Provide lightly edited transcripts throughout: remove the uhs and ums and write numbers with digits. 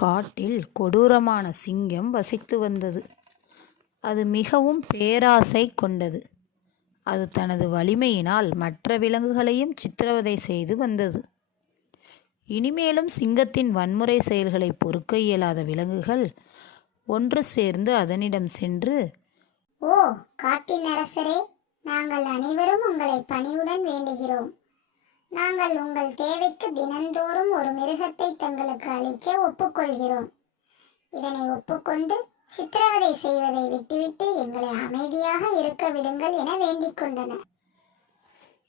காட்டில் கொடூரமான சிங்கம் வசித்து வந்தது. அது மிகவும் பேராசை கொண்டது. அது தனது வலிமையினால் மற்ற விலங்குகளையும் சித்திரவதை செய்து வந்தது. இனிமேலும் சிங்கத்தின் வன்முறை செயல்களை பொறுக்க இயலாத விலங்குகள் ஒன்று சேர்ந்து அதனிடம் சென்று, ஓ காட்டின் அரசரே, நாங்கள் அனைவரும் உங்களை பணிவுடன் வேண்டுகிறோம். நாங்கள் உங்கள் தேவைக்கு தினந்தோறும் ஒரு மிருகத்தை தங்களுக்கு அளிக்க ஒப்புக்கொள்கிறோம். இதனை ஒப்புக்கொண்டு சித்திரவதை செய்வதை விட்டுவிட்டு எங்களை அமைதியாக இருக்க விடுங்கள் என வேண்டிக் கொண்டனர்.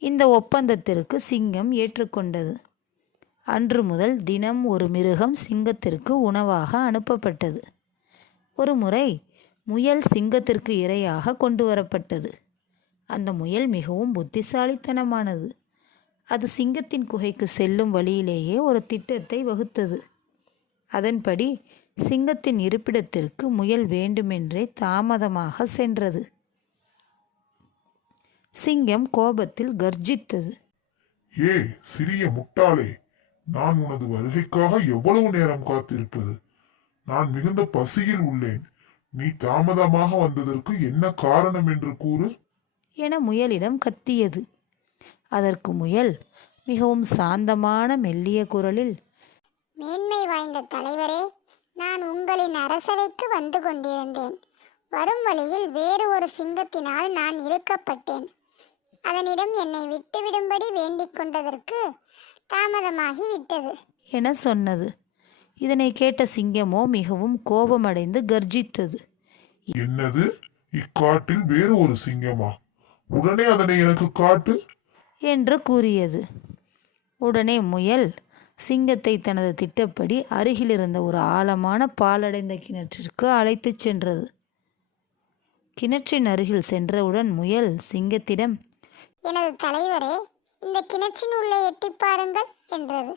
இந்த ஒப்பந்தத்திற்கு சிங்கம் ஏற்றுக்கொண்டது. அன்று முதல் தினம் ஒரு மிருகம் சிங்கத்திற்கு உணவாக அனுப்பப்பட்டது. ஒரு முறை முயல் சிங்கத்திற்கு இரையாக கொண்டு வரப்பட்டது. அந்த முயல் மிகவும் புத்திசாலித்தனமானது. அது சிங்கத்தின் குகைக்கு செல்லும் வழியிலேயே ஒரு திட்டத்தை வகுத்தது. அதன்படி சிங்கத்தின் இருப்பிடத்திற்கு முயல் வேண்டுமென்றே தாமதமாக சென்றது. சிங்கம் கோபத்தில் கர்ஜித்தது. ஏ சிறிய முட்டாளே, நான் உனது வருகைக்காக எவ்வளவு நேரம் காத்திருப்பது? நான் மிகுந்த பசியில் உள்ளேன். நீ தாமதமாக வந்ததற்கு என்ன காரணம் என்று கூறு என முயலிடம் கத்தியது. அதற்கு முயல் மிகவும் சாந்தமான மெல்லிய குரலில், மேன்மை வாய்ந்த தலைவரே, நான் உங்களின் அரசவைக்கு வந்து கொண்டிருந்தேன். வரும் வழியில் வேறு ஒரு சிங்கத்தினால் நான் இழுக்கப்பட்டேன். அதனிடம் என்னை விட்டுவிடும்படி வேண்டிக் கொண்டதற்கு தாமதமாகி விட்டது என சொன்னது. இதனை கேட்ட சிங்கமோ மிகவும் கோபமடைந்து கர்ஜித்தது. என்னது, இக்காட்டில் வேறு ஒரு சிங்கமா? உடனே அதனை எனக்கு காட்டு என்று கூறியது. உடனே முயல் சிங்கத்தை தனது திட்டப்படி அருகிலிருந்த ஒரு ஆழமான பாலடைந்த கிணற்றிற்கு அழைத்துச் சென்றது. கிணற்றின் அருகில் சென்றவுடன் முயல் சிங்கத்திடம், எனது தலைவரே, இந்த கிணற்றின் உள்ளே எட்டி பாருங்கள் என்றது.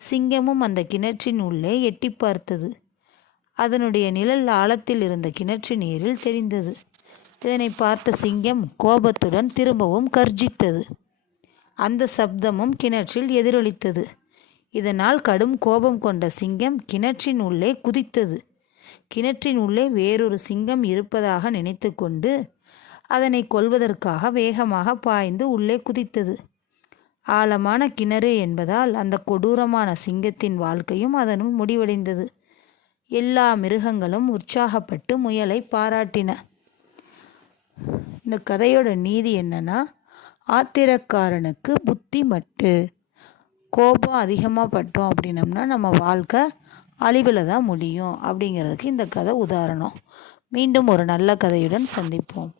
சிங்கமும் அந்த கிணற்றின் உள்ளே எட்டி பார்த்தது. அதனுடைய நிழல் ஆழத்தில் இருந்த கிணற்று நீரில் தெரிந்தது. இதனை பார்த்த சிங்கம் கோபத்துடன் திரும்பவும் கர்ஜித்தது. அந்த சப்தமும் கிணற்றில் எதிரொலித்தது. இதனால் கடும் கோபம் கொண்ட சிங்கம் கிணற்றின் உள்ளே குதித்தது. கிணற்றின் உள்ளே வேறொரு சிங்கம் இருப்பதாக நினைத்து கொண்டு அதனை கொல்வதற்காக வேகமாக பாய்ந்து உள்ளே குதித்தது. ஆழமான கிணறு என்பதால் அந்த கொடூரமான சிங்கத்தின் வாழ்க்கையும் அதனுள் முடிவடைந்தது. எல்லா மிருகங்களும் உற்சாகப்பட்டு முயலை பாராட்டின. இந்த கதையோட நீதி என்னன்னா, ஆத்திரக்காரனுக்கு புத்தி மட்டு. கோபம் அதிகமாக பட்டோம் அப்படின்னம்னா நம்ம வாழ்க்கை அழிவில் தான் முடியும் அப்படிங்கிறதுக்கு இந்த கதை உதாரணம். மீண்டும் ஒரு நல்ல கதையுடன் சந்திப்போம்.